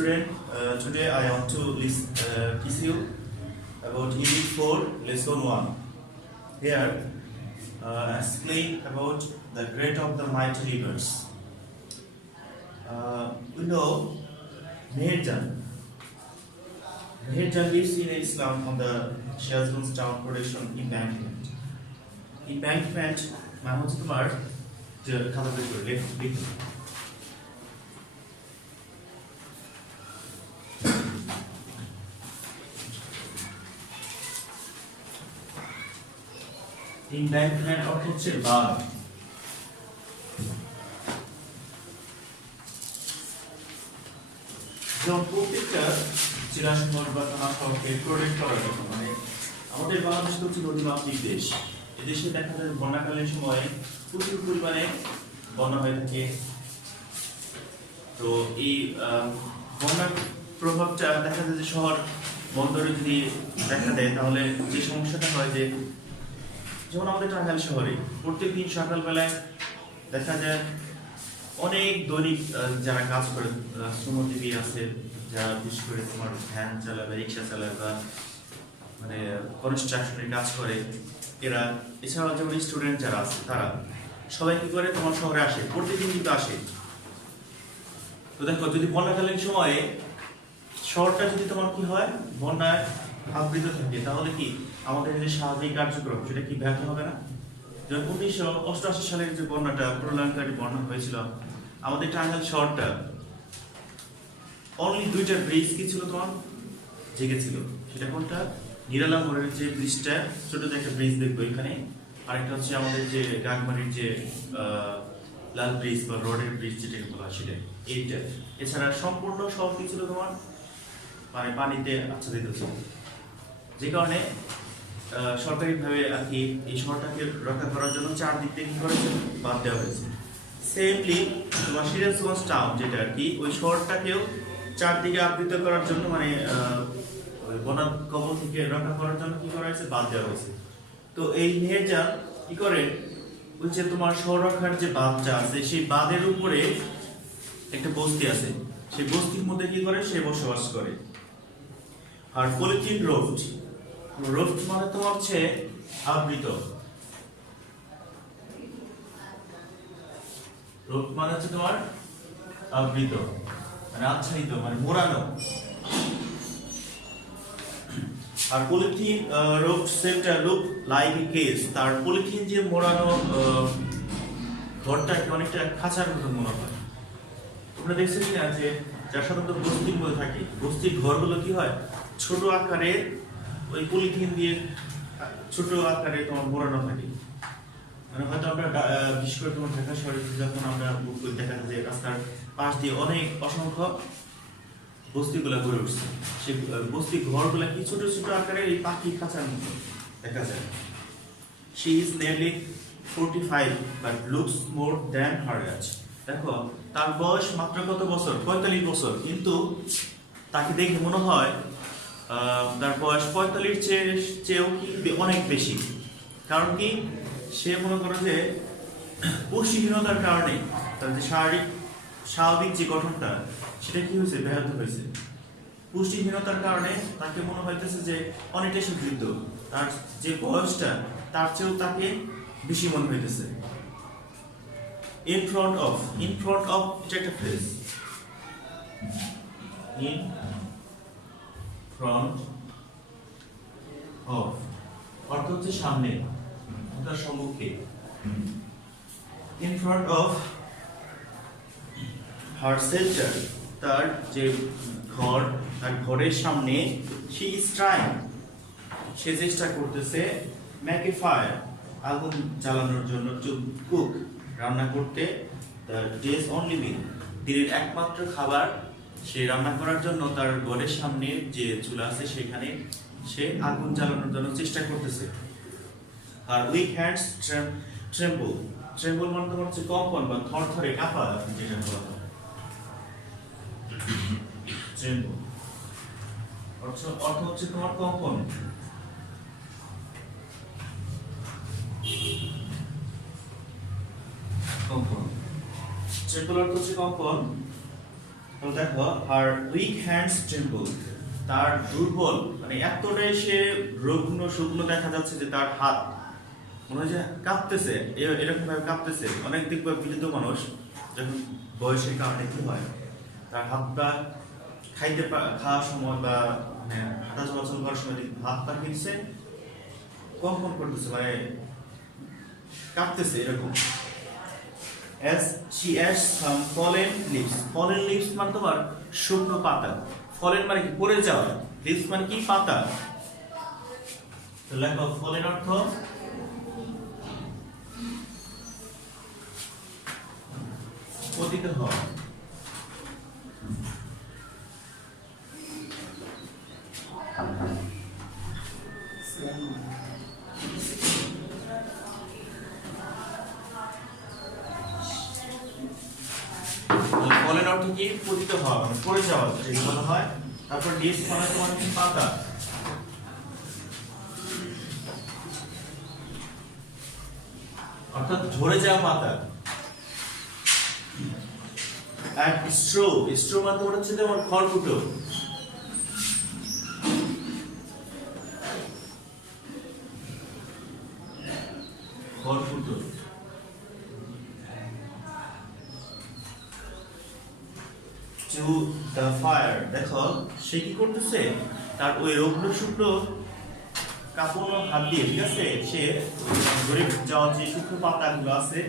student, today I want to teach you about Unit 4, Lesson 1. Here, explain about the great of the mighty rivers. We know Meherjan. Meherjan lives in Islam on the Shazgun's town production embankment. Embankment, মানে হচ্ছে তোমার যে খাতা বের করে লিখতে embankment অর্থ হচ্ছে বাঁধ। যেমন প্রত্যেকটা জেলা শহর বা থানা শহরকে প্রোটেক্ট করার জন্য মানে আমাদের বাংলাদেশ হচ্ছে নদীমাতৃক দেশ। এদেশে দেখা যায় বন্যাকালীন সময়ে প্রচুর পরিমাণে বন্যা হয়ে থাকে। তো এই বন্যার প্রভাবটা দেখা যায় যে শহর বন্দরে যদি দেখা দেয় তাহলে যে সমস্যাটা হয় যে যেমন আমাদের টাঙ্গাইল শহরে প্রত্যেকদিন সকালবেলায় দেখা যায় অনেক দৈনিক যারা কাজ করে শ্রমজীবী আছে, যারা বিশেষ করে তোমার ভ্যান চালায় বা রিক্সা চালায় বা মানে কনস্ট্রাকশনের কাজ করে, এরা এছাড়াও যেমন স্টুডেন্ট যারা আছে তারা সবাই কি করে তোমার শহরে আসে, প্রত্যেকদিন কিন্তু আসে। তো দেখো যদি বন্যাকালীন সময়ে শহরটা যদি তোমার কি হয় বন্যায় আবৃত থাকে তাহলে কি আমাদের যে স্বাভাবিক কার্যক্রম সেটা কি ব্যাহত হবে না? যখন 1988 সালের যে বন্যাটা প্রলয়ঙ্কারী বন্যা হয়েছিল আমাদের টাঙ্গাইল শহরটা অনলি দুইটা ব্রিজ কি ছিল তোমার জেগেছিল। সেটা কোনটা? নিরালা মোড়ের যে ব্রিজটা, ছোট যে একটা ব্রিজ দেখবো এখানে, আরেকটা হচ্ছে আমাদের যে গাংমারির যে লাল ব্রিজ বা রোডের ব্রিজ যেটাকে বলা হয় সেটা এইটা। এছাড়া সম্পূর্ণ শহর কি ছিল তোমার মানে পানিতে আচ্ছাদিত ছিল, যে কারণে সরকারিভাবে আর কি এই শহরটাকে রক্ষা করার জন্য চারদিক থেকে কি করেছে বাদ দেওয়া হয়েছে। সেমলি তোমার সিরাজগঞ্জ টাউন যেটা আর কি ওই শহরটাকেও চারদিকে আবৃত করার জন্য মানে বন্যা কবল থেকে রক্ষা করার জন্য কি করা হয়েছে বাদ দেওয়া হয়েছে। তো এই মেহেরজান কি করে ওই যে তোমার শহর রক্ষার যে বাঁধটা আছে সেই বাঁধের উপরে একটা বস্তি আছে, সেই বস্তির মধ্যে কি করে সে বসবাস করে। আর পলিথিন রোড মানে তোমার হচ্ছে আবৃত, রোড মানে হচ্ছে তোমার আবৃত মানে আচ্ছাদিত মানে মোড়ানো। আর polythene road centre look like a case, তার পলিথিন যে মোড়ানো ঘরটাকে অনেকটা খাঁচার মতো মনে হয়। তোমরা দেখছো কিনা যে যার সাধারণত বস্তির মধ্যে থাকে বস্তির ঘরগুলো কি হয় ছোট আকারে ওই পলিথিন দিয়ে ছোট আকারে তোমার মোড়ানো থাকে। মানে হয়তো আমরা বিশেষ করে তোমার ঢাকা শহরে যখন আমরা দেখা যায় যে রাস্তার পাশ দিয়ে অনেক অসংখ্য বস্তিগুলা গড়ে উঠছে, সেই বস্তি ঘরগুলা কি ছোট ছোট আকারে এই পাখি খাঁচার মতো দেখা যায়। She is nearly 45 but looks more than her age. দেখো তার বয়স মাত্র কত বছর? 45 বছর, কিন্তু তাকে দেখে মনে হয় তার বয়স 45 চেয়েও কি অনেক বেশি। কারণ কি সে মনে করো যে পুষ্টিহীনতার কারণে তার যে স্বাভাবিক যে গঠনটা সেটা কি হয়েছে ব্যাহত হয়েছে। পুষ্টিহীনতার কারণে তাকে মনে হইতেছে যে অনেকটা সে বৃদ্ধ, তার যে বয়সটা তার চেয়েও তাকে বেশি মনে হইতেছে। in front of এটা একটা ফ্রেজ, in front of অর্থ হচ্ছে সামনে, তার সম্মুখে। in front of her shelter, তার যে ঘর তার ঘরের সামনে she is trying, সে চেষ্টা করতেছে make a fire, আগুন জ্বালানোর জন্য, to cook, রান্না করতে, the day's only meal, দিনের একমাত্র খাবার সে রান্না করার জন্য তার ঘরের সামনে যে চুলা আছে সেখানে সে আগুন জ্বালানোর জন্য চেষ্টা করতেছে। আর weak hands tremble মানে তোমার হচ্ছে কম্পন বা থরথরে কাঁপা যেটা বলা হয়। tremble অর্থ হচ্ছে তোমার কম্পন। ট্রেম্বল অর্থ হচ্ছে কম্পন। তো দেখো হার উইক হ্যান্ডস ট্রেম্বল, তার দুর্বল মানে এতটাই সে রুগ্ন শুকনো দেখা যাচ্ছে যে তার হাত মনে হয় যে কাঁপতেছে, এরকম ভাবে কাঁপতেছে। অনেক দেখবে বৃদ্ধ মানুষ যখন বয়সের কারণে কি হয়, তার হাতটা খাওয়ার সময় বা মানে হাঁটা চলাচল করার সময় হাত পা কিনছে কম্পন করতেছে, মানে কাঁপতেছে এরকম। as she has some fallen leaves, fallen leaves মানে তোমার শুকনো পাতা, fallen মানে কি পড়ে যাওয়া, leaves মানে কি পাতা। তো লেখো fallen অর্থ পতিত হওয়া। ফলের অর্থ কি পতিত হওয়া মানে পড়ে যাওয়া যেটা বলা হয়। তারপর লিভস মানে তোমার কি পাতা, অর্থাৎ ঝরে যাওয়া পাতা। আর স্ট্রো, স্ট্রো মানে তোমার হচ্ছে তোমার খড়কুটো, খড়কুটো। to the fire, দেখো সে কি করতেছে, তার ওই রুগ্ন শুকনো কাঁপানো হাত দিয়ে, ঠিক আছে, সে ধরে যাওয়া যে শুকনো পাতাগুলো আছে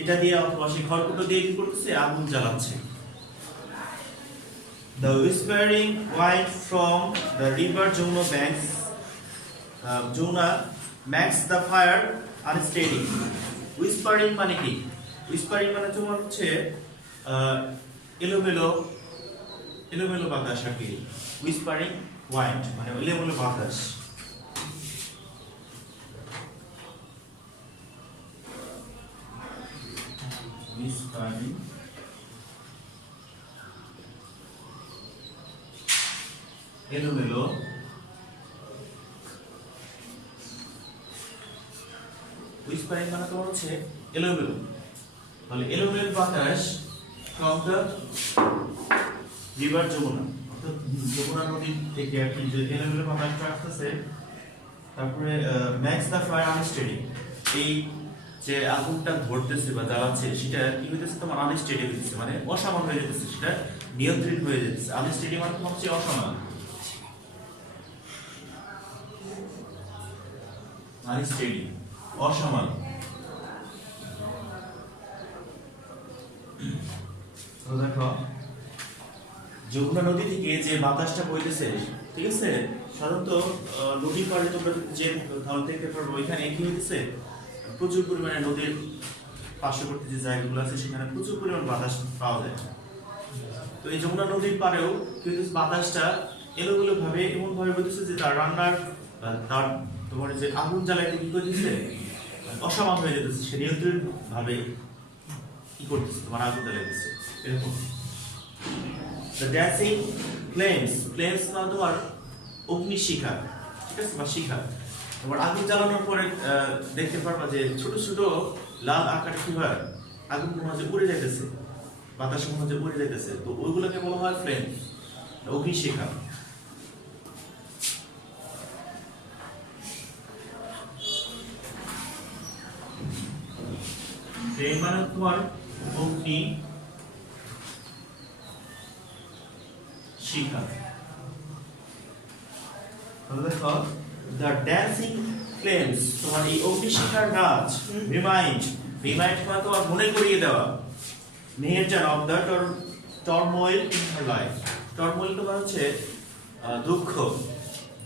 এটা দিয়ে অথবা সে খড়কুটো দিয়ে কি করতেছে, আগুন জ্বালাচ্ছে। The whispering wind from the river Jumna banks, Jumna makes the fire unsteady. Whispering মানে কি? Whispering মানে তোমার হচ্ছে এলোমেলো এলোমেলো বাতাস আর কি। Whispering wind মানে এলোমেলো বাতাস। Whispering এলোমেলো whispering মানে তোমার হচ্ছে এলোমেলো, তাহলে এলোমেলো বাতাস from the river যমুনা, অর্থাৎ যমুনা নদী থেকে আর কি যে এলোমেলো বাতাসটা আসতেছে। তারপরে makes the fire unsteady, এই যে আগুনটা ধরতেছে বা জ্বালাচ্ছে সেটা কি হইতেছে, তোমার আনস্টেডি হইতেছে, মানে অসমান হয়ে যেতেছে, সেটা নিয়ন্ত্রিত হয়ে যেতেছে। আনস্টেডি মানে তোমার হচ্ছে অসমান, আনস্টেডি অসমান। দেখো যমুনা নদী থেকে যে বাতাসটা বইতেছে, ঠিক আছে, সাধারণত নদীর পাড়ে তোমরা যে তাহলে দেখতে পারবো ওইখানে কি হইতেছে, প্রচুর পরিমাণে নদীর পার্শ্ববর্তী যে জায়গাগুলো আছে সেখানে প্রচুর পরিমাণ বাতাস পাওয়া যায়। তো এই যমুনা নদীর পাড়েও কিন্তু বাতাসটা এলোমেলো ভাবে এমন ভাবে বইতেছে যে তার রান্নার তার তোমার যে আগুন জ্বালাইতে কি করতেছে, অসমান হয়ে যেতেছে, সে নিয়ন্ত্রণ ভাবে কি করতেছে, তোমার আগুন জ্বালাইতেছে এরকম। The dancing flames, flames মানে তোমার অগ্নিশিখা, ঠিক আছে, বা শিখা। তোমার আগুন জ্বালানোর পরে দেখতে পারবা যে ছোট ছোট লাল আকারে কি হয়, আগুন মাঝে উড়ে যাইতেছে, বাতাসের মাঝে উড়ে যাইতেছে, তো ওইগুলোকে বলা হয় ফ্লেম, অগ্নিশিখা। ফ্লেম মানে তোমার অগ্নি শিখা। তাহলে দেখো the dancing flames, তোমার এই অগ্নিশিখার নাচ, রিমাইন্ড মানে তোমার মনে করিয়ে দেওয়া, Meherjaan of the turmoil in her life, turmoil তোমার হচ্ছে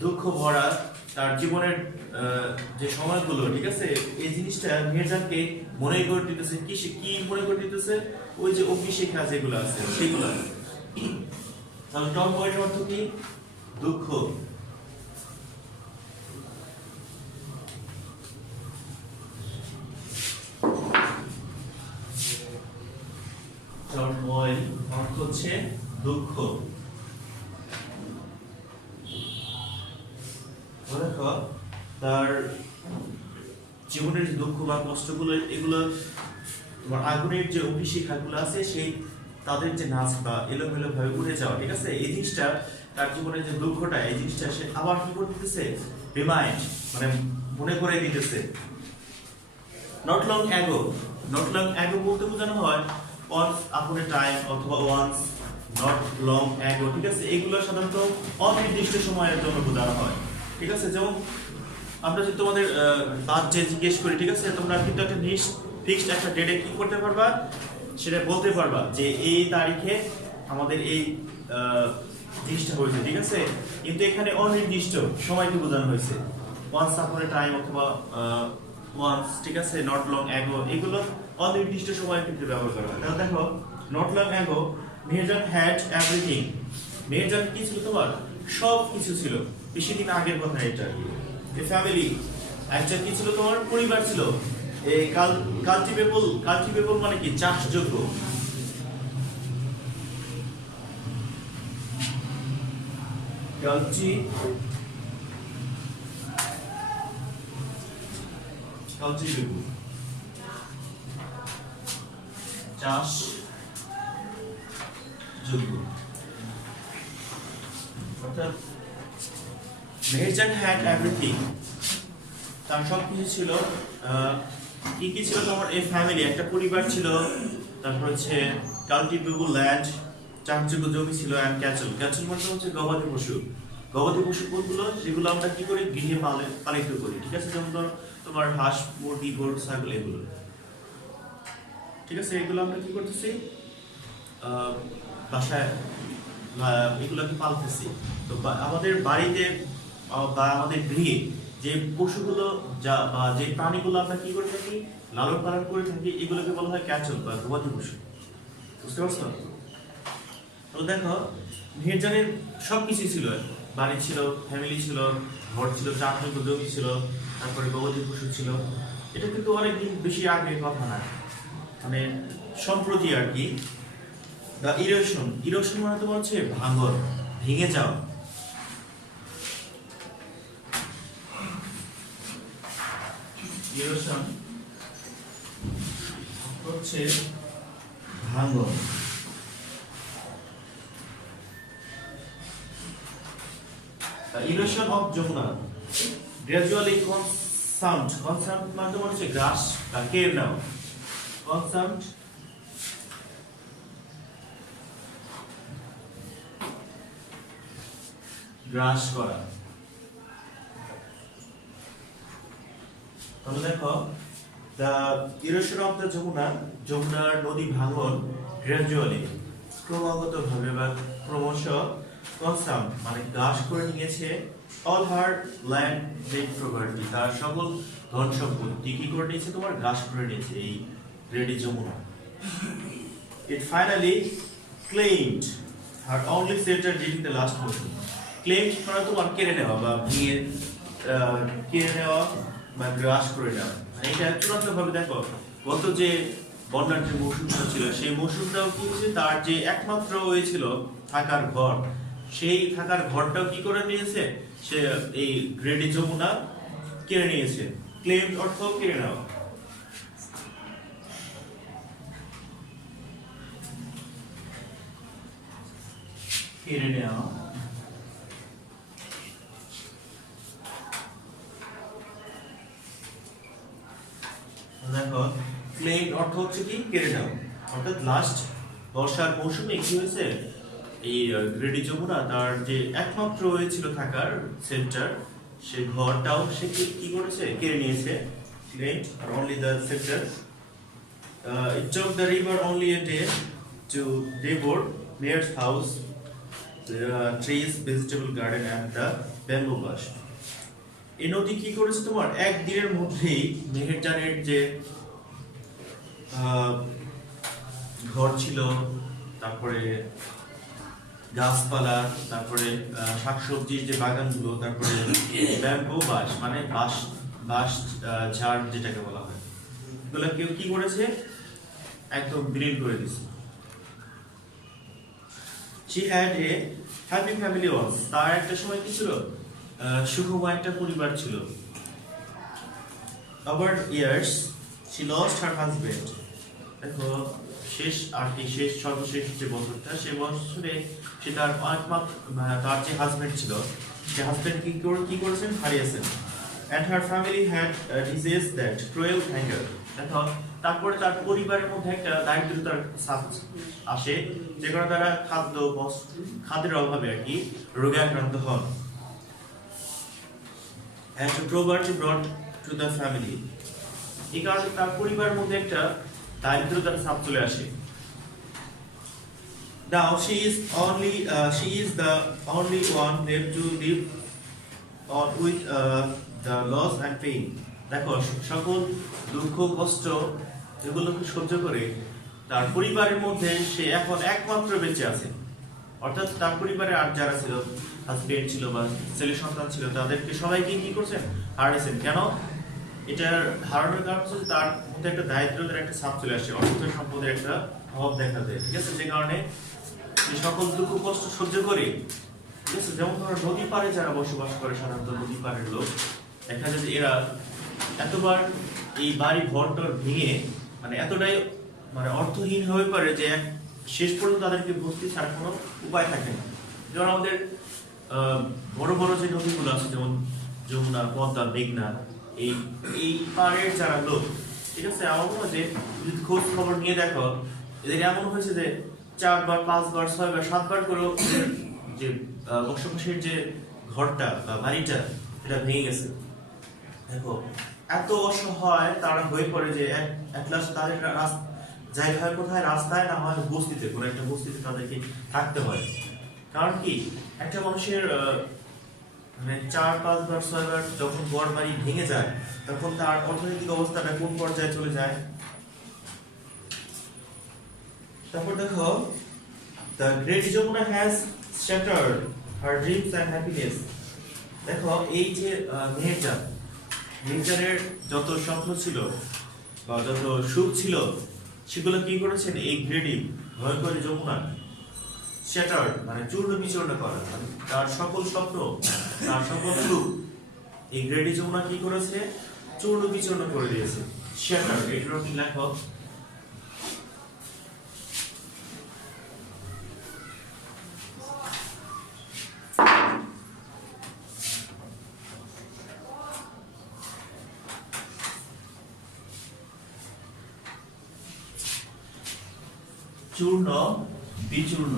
দুঃখ ভরা তার জীবনের যে সময়গুলো, ঠিক আছে, এই জিনিসটা মেহেরজানকে মনে করে দিতেছে। কি মনে করে দিতেছে, ওই যে অগ্নিশিখা যেগুলো আছে সেগুলো। তাহলে টর্ময়েলের অর্থ কি, দুঃখ। টর্ময়েল অর্থ হচ্ছে দুঃখ। দেখো তার জীবনের যে দুঃখ বা কষ্টগুলো, এগুলো তোমার আগুনের যে অগ্নিশিখাগুলো আছে সেই তাদের যে নাচ বা এলোমেলো ভাবে উড়ে যাওয়া, ঠিক আছে, এই জিনিসটা তার জীবনের যে দুঃখটা, এই জিনিসটা সে আবার কি করতেছে, রিমাইন্ড, মানে মনে করে দিতেছে। Not long ago, not long ago বলতে বোঝানো হয় once upon a time অথবা once, নট লং অ্যাগো, ঠিক আছে, এগুলো সাধারণত অনির্দিষ্ট সময়ের জন্য বোঝানো হয়, ঠিক আছে। যেমন আমরা যদি তোমাদের বার্থডে জিজ্ঞেস করি, ঠিক আছে, তোমরা কিন্তু একটা ফিক্সড একটা ডেটে কি করতে পারবা, সেটা বলতে পারবা যে এই তারিখে আমাদের এই জিনিসটা হয়েছে, ঠিক আছে। কিন্তু এখানে অনির্দিষ্ট সময়কে বোঝানো হয়েছে, once upon a time অথবা once, ঠিক আছে, নট লং অ্যাগো, এগুলো অনির্দিষ্ট সময়ের ক্ষেত্রে ব্যবহার করা হয়। তাহলে দেখো, not long ago Meherjaan had everything, Meherjaan কি ছিল তোমার, সব কিছু ছিল, বেশি দিন আগের কথা এটা। এ ফ্যামিলি, একটা কি ছিল তোমার, পরিবার ছিল। এই কাল্টিভেবল মানে কি, চাষযোগ্য। কাল্টিভেবল চাষ যোগ্য, অর্থাৎ মেহেরজান হ্যাড এভরিথিং, তার সব কিছু ছিল। কি কি ছিল তোমার, এই ফ্যামিলি, একটা পরিবার ছিল, তারপর হচ্ছে কাল্টিভেবল ল্যান্ড, চাষযোগ্য জমি ছিল, এন্ড ক্যাচল, ক্যাচল মানে হচ্ছে গবাদি পশু। গবাদি পশু কোনগুলো, যেগুলো আমরা কি করি, গৃহে পালিত করি, ঠিক আছে, যেমন ধরো তোমার হাঁস, মুরগি, গরু, ছাগল, এগুলো, ঠিক আছে, এগুলো আমরা কি করতেছি, বাসায় এগুলোকে পালতেছি। তো আমাদের বাড়িতে বা আমাদের গৃহে যে পশুগুলো বা যে প্রাণীগুলো আমরা কি করে থাকি, লালন পালন করে থাকি, এগুলোকে বলা হয় ক্যাচল বা গবাদি পশু, বুঝতে পারছো? তো দেখো, মেহেরজানের সবকিছু ছিল, বাড়ি ছিল, ফ্যামিলি ছিল, ঘর ছিল, চাকরি জমি ছিল, তারপরে গবাদি পশু ছিল। এটা কিন্তু অনেকদিন বেশি আগের কথা না, মানে সম্প্রতি আর কি। দ্য ইরোশন, ইরোশন মানে তোমার হচ্ছে ভাঙন, ভেঙে যাও। ইরোশন হচ্ছে ভাঙন। The erosion of Jamuna gradually consumed মানে তোমার হচ্ছে গ্রাস বা কেড়ে নাও, consumed গ্রাস করা। তাহলে দেখো, the erosion of the যমুনার নদী ভাঙন গ্রাজুয়ালি, ক্রমাগতভাবে বা ক্রমশ, consumed মানে গ্রাস করে নিয়েছে, all her land and property, তার সকল ধন সম্পত্তি কি করে নিয়েছে, তোমার গ্রাস করে নিয়েছে এই রেডি Jamuna. It finally claimed her only shelter during the last monsoon. Claimed মানে তোমার কেড়ে নেওয়া বা ভেঙে কেড়ে নেওয়া বা গ্রাস করে নেওয়া। এটা চূড়ান্ত ভাবে দেখো, গত যে বন্যার যে মৌসুমটা ছিল, সেই মৌসুমটাও কি হয়েছে, তার যে একমাত্র হয়েছিল থাকার ঘর, সেই থাকার ঘরটাও কি করে নিয়েছে, সে এই গ্রেডি যমুনা কেড়ে নিয়েছে। ক্লেম অর্থ কেড়ে নেওয়া। কেড়ে নেওয়া, দেখো, ক্লেম অর্থ হচ্ছে কি, কেড়ে নেওয়া, অর্থাৎ লাস্ট বর্ষার মৌসুমে কি হয়েছে, এই গ্রেডি যমুনা তার যে একমাত্র হয়েছিল থাকার সেন্টার, সে ঘরটাও সে কি করেছে, কেড়ে নিয়েছে। Claimed only the sector. It took the river only a day to devour Mayor's house, the trees, vegetable garden and the bamboo bush. এই নদী কি করেছে, তোমার একদিনের মধ্যেই মেহেরজানের যে ঘর ছিল, তারপরে গাছপালা, তারপরে শাকসবজির যে বাগানগুলো, তারপরে ব্যাম্বো বাঁশ মানে বাঁশ ঝাড় যেটাকে বলা হয়, এগুলো কেউ কি করেছে, একদম বিলীন করে দিয়েছে। She had a happy family once. তার একটা সময় কি ছিল, সুখময় একটা পরিবার ছিল। Over years she lost her husband. দেখো, সর্বশেষ যে বছরটা, সে বছরে সে তার তার যে হাজবেন্ড ছিল, সে হাজবেন্ড কি করেছেন, হারিয়েছেন। And her family had diseased that cruel hunger. দেখো, তারপরে তার পরিবারের মধ্যে একটা দারিদ্রতার ছাপ আসে, যে কারণে তারা খাদ্যের অভাবে আর কি রোগে আক্রান্ত হন। And poverty brought to the family. এই কারণে তার পরিবারের মধ্যে একটা দারিদ্রতার ছাপ চলে আসে। Now she is the only one left to live on with the loss and pain. দেখো, সকল দুঃখ কষ্ট এগুলোকে সহ্য করে তার পরিবারের মধ্যে সে এখন একমাত্র বেঁচে আছে। অর্থাৎ তার পরিবারে আর যারা ছিল, হাজবেন্ড ছিল বা ছেলে সন্তান ছিল, তাদেরকে সবাইকে কি করছেন, হারিয়েছেন। কেন? এটার হারানোর কারণ হচ্ছে তার মধ্যে একটা দারিদ্রতার একটা ছাপ চলে আসে, অর্থ সম্পদের একটা অভাব দেখা দেয়, ঠিক আছে? যে কারণে সকল দুঃখ কষ্ট সহ্য করে, ঠিক আছে? যেমন ধরো নদী পাড়ে যারা বসবাস করে, সাধারণত নদী পাড়ের লোক, দেখা যায় যে এরা এতবার এই বাড়ি ঘরটর ভেঙে মানে এতটাই মানে অর্থহীন হয়ে পড়ে যে শেষ পর্যন্ত তাদেরকে বসতে ছাড়া কোনো উপায় থাকে না। যেমন আমাদের বড় বড় যে নদীগুলো আছে, যেমন যমুনা, পদ্মা, মেঘনা, এই পাড়ের যারা লোক, ঠিক আছে, আমার মনে হয় যে যদি খোঁজ খবর নিয়ে দেখো, এদের এমন হয়েছে যে 4 বার 5 বার 6 বার 7 বার করে যে বসবাসের যে ঘরটা বা বাড়িটা, এটা ভেঙে গেছে। দেখো, এত অসহায় তারা হয়ে পড়ে যে এক লাস্ট তাদের জায়গা হয় কোথায়, রাস্তায় না হয় বস্তিতে, কোনো একটা বস্তিতে তাদেরকে থাকতে হয়। কারণ কি, একটা মানুষের মানে 4 5 বার 6 বার যখন ঘর বাড়ি ভেঙে যায়, তখন তার অর্থনৈতিক অবস্থাটা কোন পর্যায়ে চলে যায়। তারপর দেখো, the great Jamuna has shattered her dreams and happiness. দেখো, এই যে মেহেরজানের যত স্বপ্ন ছিল বা যত সুখ ছিল, সেগুলো কি করেছেন এই গ্রেডি ভয়ঙ্কর যমুনা শ্যাটার্ড মানে চূর্ণ বিচূর্ণ করা। তার সকল স্বপ্ন, তার সকল সুখ এই গ্রেডি যমুনা কি করেছে, চূর্ণ বিচূর্ণ করে দিয়েছে। শ্যাটার্ড, এটারও কি লেখক চূর্ণ বিচূর্ণ।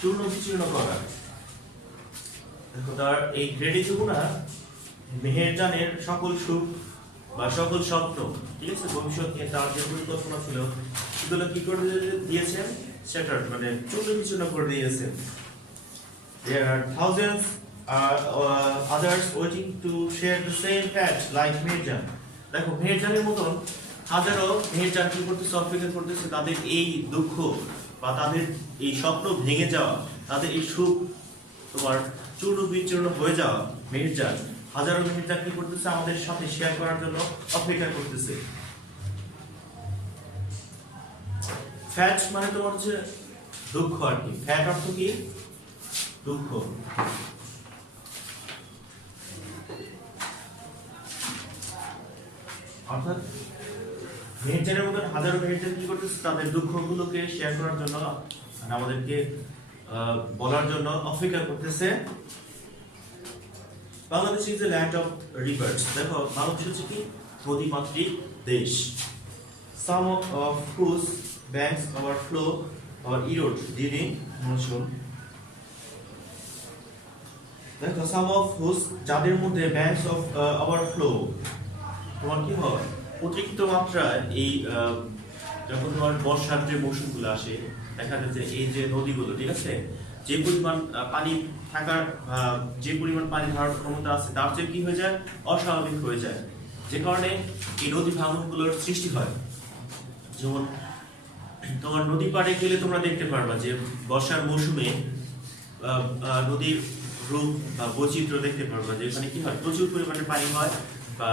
চূর্ণ বিচূর্ণ করা। দেখো, তার এই গ্রেডি যমুনা মেহেরজানের সকল সুখ বা সকল স্বপ্ন, ঠিক আছে, ভবিষ্যৎ নিয়ে তার যে পরিকল্পনা ছিল, সেগুলো কি করে দিয়েছেন, শ্যাটার্ড মানে চূর্ণ বিচূর্ণ করে দিয়েছেন। There are thousands others waiting to share the same fate like Meherjaan. দেখো, মেহেরজানের মতন হাজারো মেহেরজান কি করতেছে, অপেক্ষা করতেছে তাদের এই দুঃখ বা তাদের এই স্বপ্ন ভেঙে যাওয়া, তাদের এই সুখ তোমার চূর্ণ বিচূর্ণ হয়ে যাওয়া মেহেরজান, হাজারো মেহেরজান কি করতেছে, আমাদের সাথে শেয়ার করার জন্য অপেক্ষা করতেছে। ফ্যাট মানে তোমার হচ্ছে দুঃখ আর কি। ফ্যাট অর্থ কি, দুঃখ। অর্থাৎ মেহেরজানের মতন হাজারো মেহেরজান কি করতেছে, তাদের দুঃখগুলোকে শেয়ার করার জন্য আমাদেরকে বলার জন্য অপেক্ষা করতেছে। Bangladesh is a land of rivers. দেখো, বাংলাদেশ হচ্ছে কি নদীমাতৃক দেশ। Some of whose banks overflow or erode during monsoon. দেখো, some of whose যাদের মধ্যে banks of overflow তোমার কি হয়, অতিরিক্ত মাত্রায় এই যখন তোমার বর্ষার যে মৌসুমগুলো আসে, দেখা যায় যে এই যে নদীগুলো, ঠিক আছে, যে পরিমাণ পানি থাকার যে পরিমাণ পানি ধরার ক্ষমতা আছে, তার চেয়ে কি হয়ে যায়, অস্বাভাবিক হয়ে যায়, যে কারণে এই নদী ভাঙনগুলোর সৃষ্টি হয়। যেমন তোমার নদী পাড়ে গেলে তোমরা দেখতে পারবা যে বর্ষার মৌসুমে নদীর রূপ বা বৈচিত্র্য দেখতে পারবা, যে এখানে কি হয়, প্রচুর পরিমাণে পানি হয় বা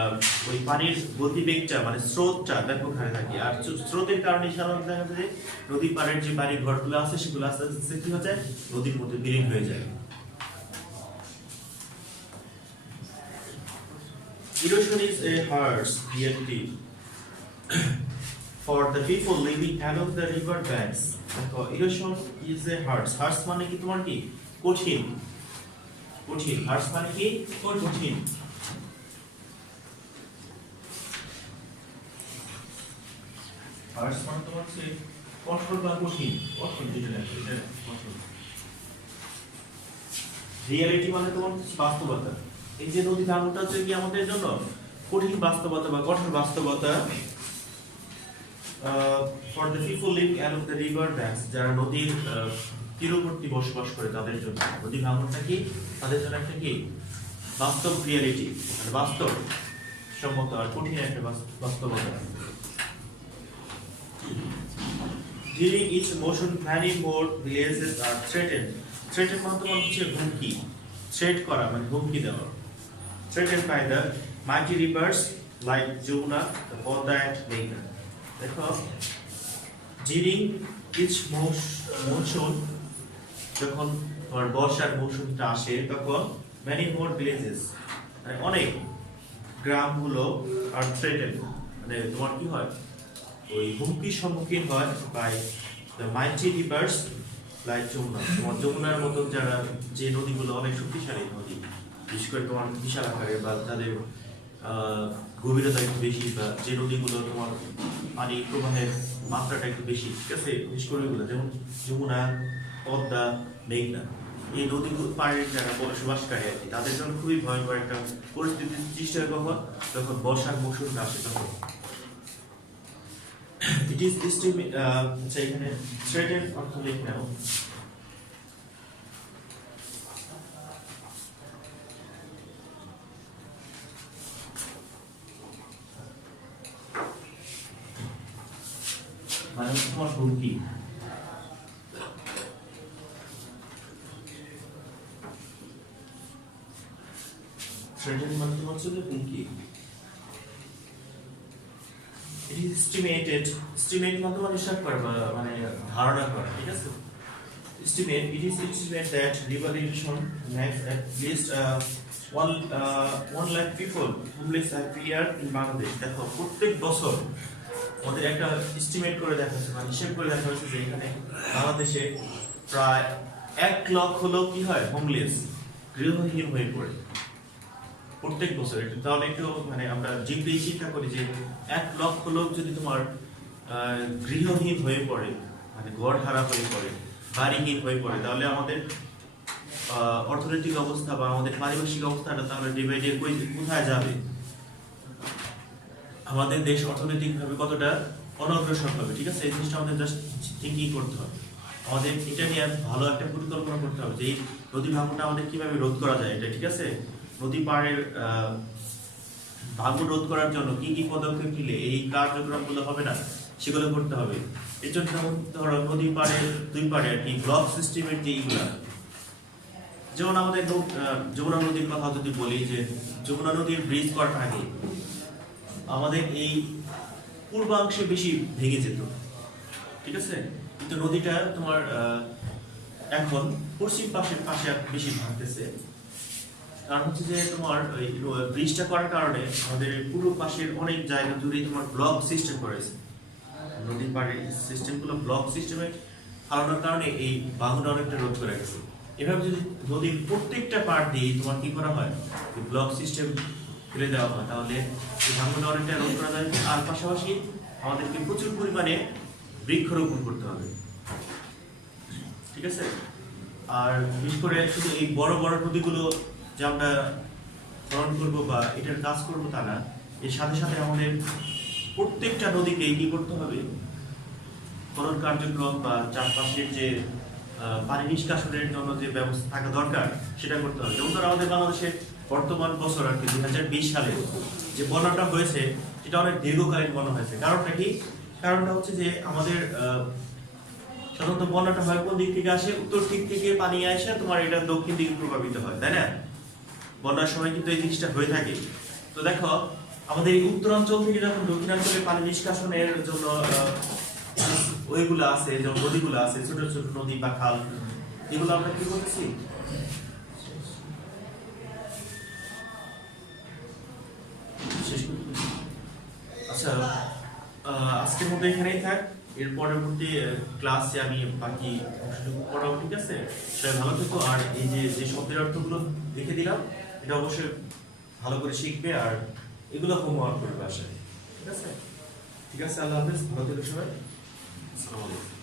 ওই পানির গতিবেগটা মানে স্রোতটা ব্যাপক হারে থাকে। আর স্রোতের কারণে সাধারণত দেখা যায় যে নদীর পাড়ের যে বাড়ি ঘরগুলো আছে, সেগুলো আস্তে আস্তে কি হয়ে যায়, নদীর মধ্যে বিলীন হয়ে যায়। erosion is a harsh reality for the people living along the river banks. দেখো erosion is a harsh মানে কি তোমার কি কঠিন harsh মানে কি কঠিন harsh মানে তোমার হচ্ছে কঠোর বা কঠিন যেটা কঠোর রিয়েলিটি মানে তোমার বাস্তবতা এই যে নদী ভাঙনটা হচ্ছে কি আমাদের জন্য কঠিন বাস্তবতা বা কঠোর বাস্তবতা for the people leave along the river banks যারা নদীর তীরবর্তী বসবাস করে তাদের জন্য নদী ভাঙনটা কি তাদের জন্য একটা কি বাস্তব রিয়েলিটি মানে বাস্তব সম্মত আর কঠিন একটা বাস্তবতা During each motion, many more villages are threatened. Threatened মানে তোমার হচ্ছে হুমকি থ্রেট করা মানে হুমকি দেওয়া threatened by the mighty rivers like Jumna, the Podda and Meghna. দেখো during each monsoon যখন তোমার বর্ষার মৌসুমটা আসে তখন many more villages মানে অনেক গ্রামগুলো আর threatened মানে তোমার কি হয় ওই হুমকির সম্মুখীন হয় by the mighty rivers like Jamuna তোমার যমুনার মতো যারা যে নদীগুলো অনেক শক্তিশালী নদী বিশেষ করে তোমার বিশাল আকারে বা তাদের গভীরতা একটু বেশি বা যে নদীগুলো তোমার পানি প্রবাহের মাত্রাটা একটু বেশি ঠিক আছে বিশেষ করে ওইগুলো যেমন যমুনা পদ্মা মেঘনা এই নদীগুলো পাড়ের যারা বসবাসকারী আর কি তাদের জন্য খুবই ভয়ঙ্কর একটা পরিস্থিতি সৃষ্টি হয় কখন যখন বর্ষার মৌসুমটা আসে তখন it is estimated এখানে threatened অর্থ লিখ নাও মানে তোমার হুমকি threatened মানে তোমার হচ্ছে হুমকি it is estimated estimate মানে হিসাব করা মানে ধারণা করা ঠিক আছে estimate it is estimated that river erosion makes at least 1 lakh people homeless every year in Bangladesh দেখো প্রত্যেক বছর আমাদের একটা এস্টিমেট করে দেখা হচ্ছে মানে হিসাব করে দেখা হচ্ছে যে এখানে বাংলাদেশে প্রায় 1 লক্ষ লোক কি হয় হোমলেস গৃহহীন হয়ে পড়ে প্রত্যেক বছর তাহলে একটু মানে আমরা জিপে চিন্তা করি যে 1 লক্ষ লোক যদি তোমার গৃহহীন হয়ে পড়ে মানে ঘর হারা হয়ে পড়ে বাড়িহীন হয়ে পড়ে তাহলে আমাদের অর্থনৈতিক অবস্থা বা আমাদের পারিপার্শ্বিক অবস্থাটা তাহলে ডিভাইডে কোথায় যাবে আমাদের দেশ অর্থনৈতিকভাবে কতটা অনগ্রসর হবে ঠিক আছে এই জিনিসটা আমাদের জাস্ট থিঙ্কিং করতে হবে আমাদের এটা নিয়ে ভালো একটা পরিকল্পনা করতে হবে যে এই নদী ভাঙনটা আমাদের কিভাবে রোধ করা যায় এটা ঠিক আছে নদী পাড়ের ভাঙন রোধ করার জন্য কি কি পদক্ষেপ নিলে এই কার্যক্রমগুলো হবে না সেগুলো করতে হবে এর জন্য ধরো নদী পাড়ের দুই পাড়ে আর কি ব্লক সিস্টেমের যে এইগুলা যেমন আমাদের যমুনা নদীর কথা যদি বলি যে যমুনা নদীর ব্রিজ করার আগে আমাদের এই পূর্বাংশে বেশি ভেঙে যেত ঠিক আছে কিন্তু নদীটা তোমার এখন পশ্চিম পাশে বেশি ভাঙতেছে কারণ হচ্ছে যে তোমার ওই ব্রিজটা করার কারণে আমাদের পূর্ব পাশের অনেক জায়গা জুড়ে তোমার ব্লক সিস্টেম করেছে নদীর পাড়ের সিস্টেমগুলো ব্লক সিস্টেমে ফালানোর কারণে এই ভাঙনটা অনেকটা রোধ করে গেছে এভাবে যদি নদীর প্রত্যেকটা পাড় দিয়ে তোমার কি করা হয় ব্লক সিস্টেম ফেলে দেওয়া হয় তাহলে এই ভাঙনটা অনেকটা রোধ করা যায় আর পাশাপাশি আমাদেরকে প্রচুর পরিমাণে বৃক্ষরোপণ করতে হবে ঠিক আছে আর বিশেষ করে শুধু এই বড় বড় নদীগুলো যে আমরা খনন করবো বা এটার কাজ করবো তা না এর সাথে সাথে আমাদের প্রত্যেকটা নদীকে কি করতে হবে খনন কার্যক্রম বা চারপাশের যে পানি নিষ্কাশনের জন্য যে ব্যবস্থা থাকা দরকার সেটা করতে হবে যেমন ধরো আমাদের বাংলাদেশে বর্তমান বছর আর কি 2020 সালে যে বন্যাটা হয়েছে সেটা অনেক দীর্ঘকালীন বন্যা হয়েছে কারণটা হচ্ছে যে আমাদের সাধারণত বন্যাটা হয় কোন দিক থেকে আসে উত্তর দিক থেকে পানি আসে তোমার এটা দক্ষিণ দিকে প্রভাবিত হয় তাই না বন্যার সময় কিন্তু এই জিনিসটা হয়ে থাকে তো দেখো আমাদের এই উত্তরাঞ্চল থেকে যখন দক্ষিণাঞ্চলে পানি নিষ্কাশনের জন্য ওইগুলো আছে যেমন নদীগুলো আছে ছোট ছোট নদী বা খাল এগুলো আমরা কি করতেছি আজকের মতো এখানেই থাক, এর পরবর্তী ক্লাসে আমি বাকি অংশটুকু পড়াবো, ঠিক আছে? সবাই ভালো থেকো। আর এই যে যে শব্দের অর্থগুলো লিখে দিলাম, এটা অবশ্যই ভালো করে শিখবে, আর এগুলো হোমওয়ার্ক করবে বাসায়, ঠিক আছে? ঠিক আছে, আল্লাহ হাফেজ, ভালো থেকো সবাই, আসসালামু আলাইকুম।